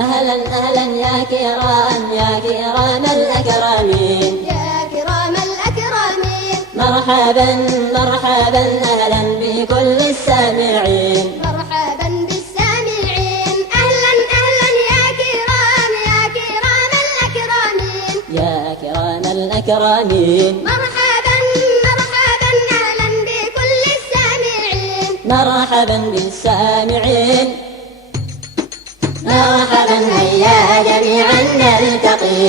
أهلا أهلا يا كرام يا كرام الأكرمين، يا كرام الأكرمين، مرحبا مرحبا أهلا بكل السامعين، مرحبا بالسامعين. أهلا أهلا يا كرام الأكرمين، يا كرام الأكرمين، مرحبا مرحبا أهلا بكل السامعين، مرحبا بالسامعين، مرحبا هيا جميعا نلتقي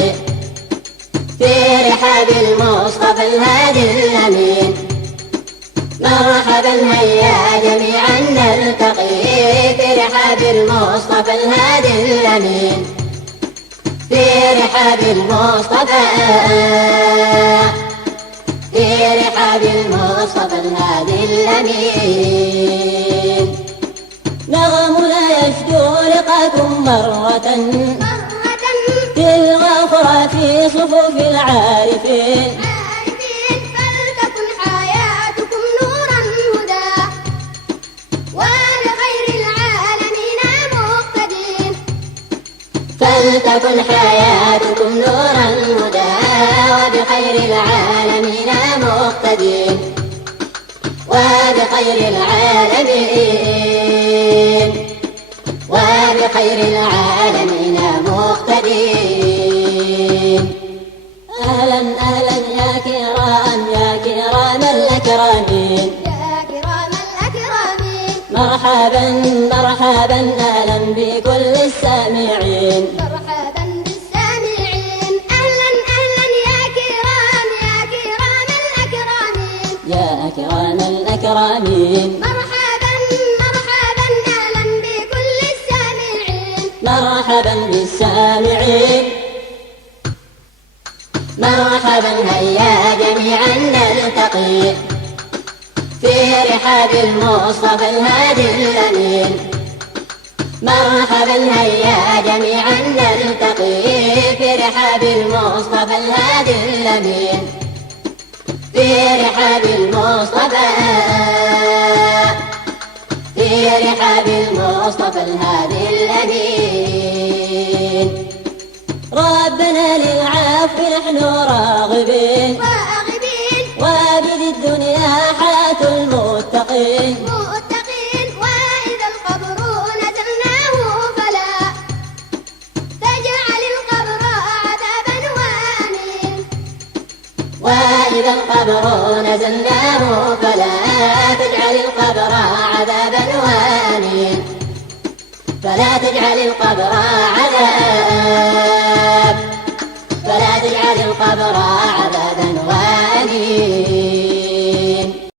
في رحاب المصطفى الهادي الأمين. مرحبا هيا جميعا نلتقي في رحاب المصطفى الهادي الأمين، في رحاب المصطفى، في رحاب المصطفى الهادي الأمين. نغمنا يشدو لقاكم مرة تلو أخرى في صفوف العارفين، فلتكن حياتكم نورا هدى ولخير العالمين مقتدين. فلتكن حياتكم نورا هدى وبخير العالمين مقتدين، وبخير العالمين، وبخير العالمين مقتدين. أهلا أهلا يا كرام الأكرمين، يا كرام الأكرمين، مرحبا مرحبا أهلا بكل السامعين، مرحبا بالسامعين. أهلا أهلا يا كرام الأكرمين، يا كرام الأكرمين، مرحبا مرحبا أهلا بكل السامعين، مرحبا بالسامعين، مرحبا هيا جميعا نلتقي في رحاب المصطفى الهادي الأمين. مرحبا هيا جميعا نلتقي في رحاب المصطفى الهادي الأمين، في رحاب المصطفى، في رحاب المصطفى الهادي الأمين. ربنا للعفو نحن راغبين راغبين وبذي الدنيا حياة المتقين. متقين. وإذا القبر نزلناه فلا تجعل القبر عذابا وأنين. وإذا القبر نزلناه فلا تجعل القبر عذابا وأنين، فلا تجعل القبر عذاب، فلا تجعل القبر عذابا وأنين.